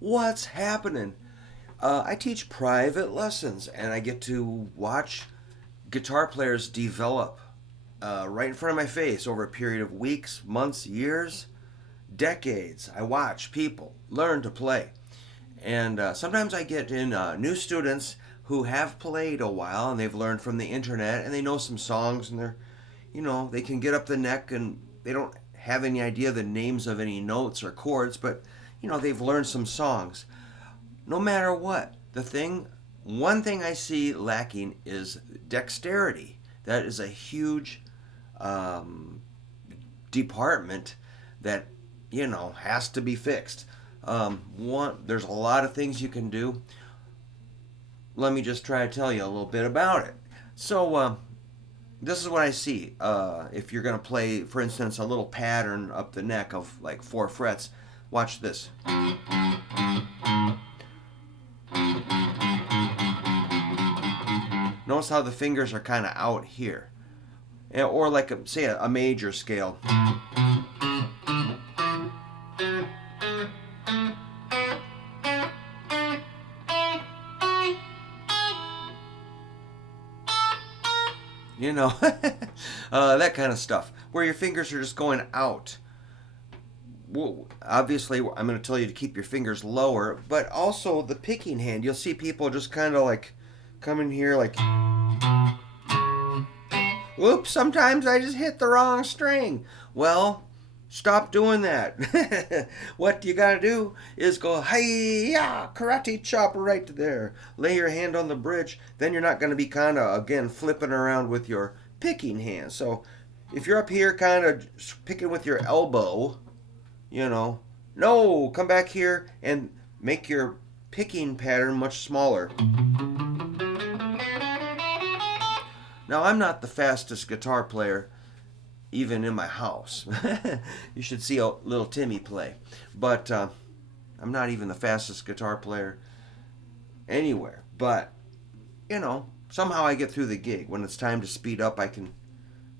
What's happening? I teach private lessons and I get to watch guitar players develop right in front of my face over a period of weeks, months, years, decades. I watch people learn to play. And sometimes I get in new students who have played a while and they've learned from the internet and they know some songs and they can get up the neck and they don't have any idea the names of any notes or chords, but they've learned some songs. No matter what, one thing I see lacking is dexterity. That is a huge um, department that has to be fixed. There's a lot of things you can do. Let me just try to tell you a little bit about it. So this is what I see. If you're going to play, for instance, a little pattern up the neck of like 4 frets, watch this. Notice how the fingers are kind of out here. Or like, say, a major scale. That kind of stuff. Where your fingers are just going out. Well, obviously, I'm going to tell you to keep your fingers lower, but also the picking hand. You'll see people just kind of like come in here like, oops, sometimes I just hit the wrong string. Well, stop doing that. What you got to do is go, hi-ya, karate chop right there. Lay your hand on the bridge. Then you're not going to be kind of, again, flipping around with your picking hand. So if you're up here kind of picking with your elbow, no, come back here and make your picking pattern much smaller. Now, I'm not the fastest guitar player, even in my house. You should see a little Timmy play. But I'm not even the fastest guitar player anywhere. But, somehow I get through the gig. When it's time to speed up, I can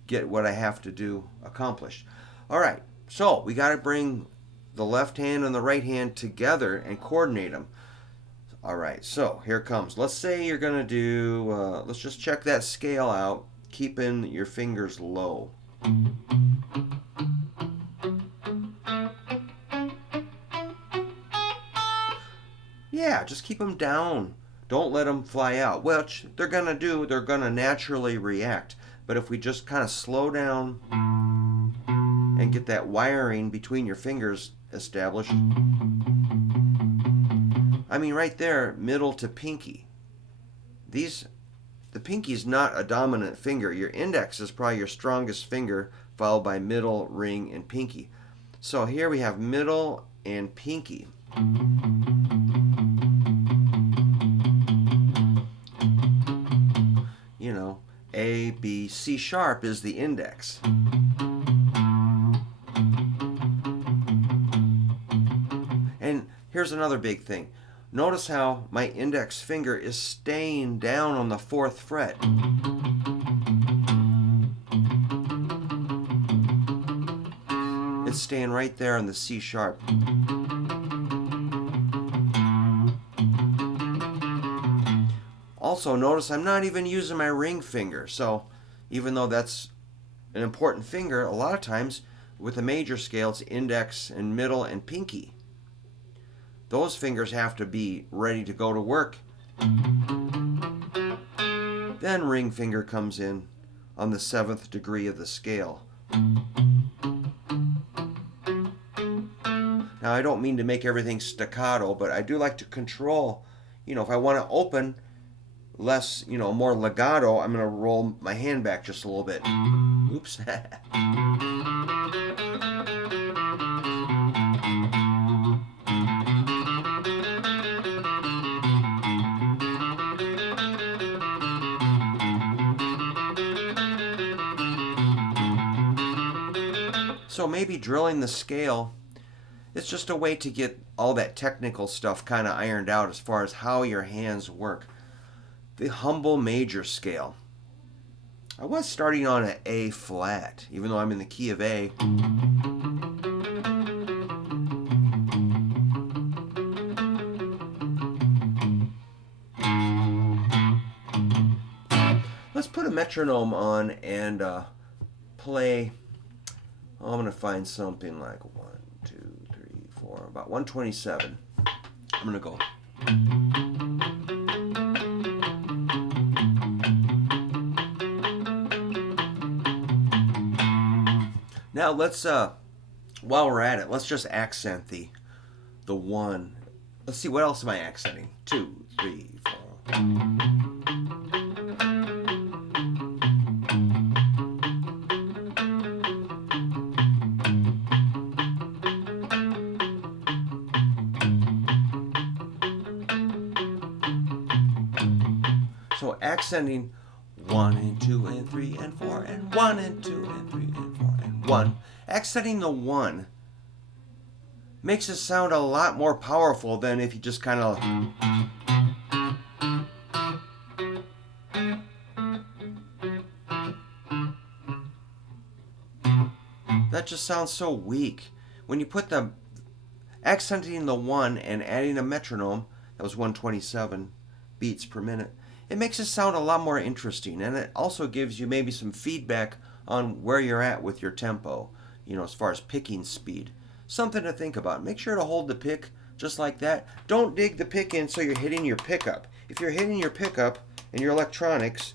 get what I have to do accomplished. All right, so we got to bring the left hand and the right hand together and coordinate them. All right, so here it comes. Let's say you're going to do, let's just check that scale out, keeping your fingers low. Yeah, just keep them down. Don't let them fly out. Which they're going to naturally react. But if we just kind of slow down and get that wiring between your fingers established, right there, middle to pinky. The pinky is not a dominant finger. Your index is probably your strongest finger, followed by middle, ring, and pinky. So here we have middle and pinky. A, B, C sharp is the index. And here's another big thing. Notice how my index finger is staying down on the 4th fret. It's staying right there on the C sharp. Also, notice I'm not even using my ring finger. So, even though that's an important finger, a lot of times with a major scale, it's index and middle and pinky. Those fingers have to be ready to go to work. Then ring finger comes in on the 7th degree of the scale. Now, I don't mean to make everything staccato, but I do like to control. If I want to open less, more legato, I'm going to roll my hand back just a little bit. Oops. So maybe drilling the scale, it's just a way to get all that technical stuff kind of ironed out as far as how your hands work. The humble major scale. I was starting on an A flat, even though I'm in the key of A. a metronome on and play. I'm going to find something like 1, 2, 3, 4, about 127. I'm going to go. Now let's, while we're at it, let's just accent the 1. Let's see, what else am I accenting? 2, 3, 4. So accenting 1 and 2 and 3 and 4 and 1 and 2 and 3 and 4 and 1. Accenting the 1 makes it sound a lot more powerful than if you just kind of... That just sounds so weak. When you put the accenting the 1 and adding a metronome, that was 127 beats per minute, it makes it sound a lot more interesting, and it also gives you maybe some feedback on where you're at with your tempo, as far as picking speed. Something to think about. Make sure to hold the pick just like that. Don't dig the pick in so you're hitting your pickup. If you're hitting your pickup in your electronics,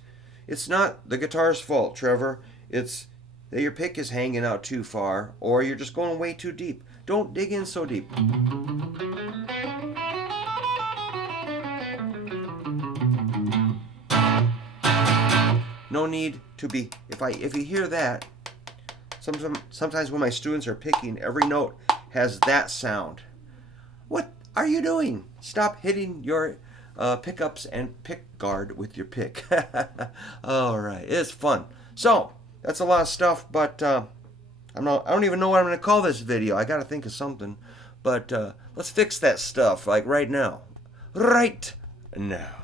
it's not the guitar's fault, Trevor. It's that your pick is hanging out too far, or you're just going way too deep. Don't dig in so deep. No need to be, if you hear that, sometimes when my students are picking, every note has that sound. What are you doing? Stop hitting your pickups and pick guard with your pick. All right, it's fun. So that's a lot of stuff, but I don't even know what I'm going to call this video. I got to think of something. But let's fix that stuff like right now. Right now.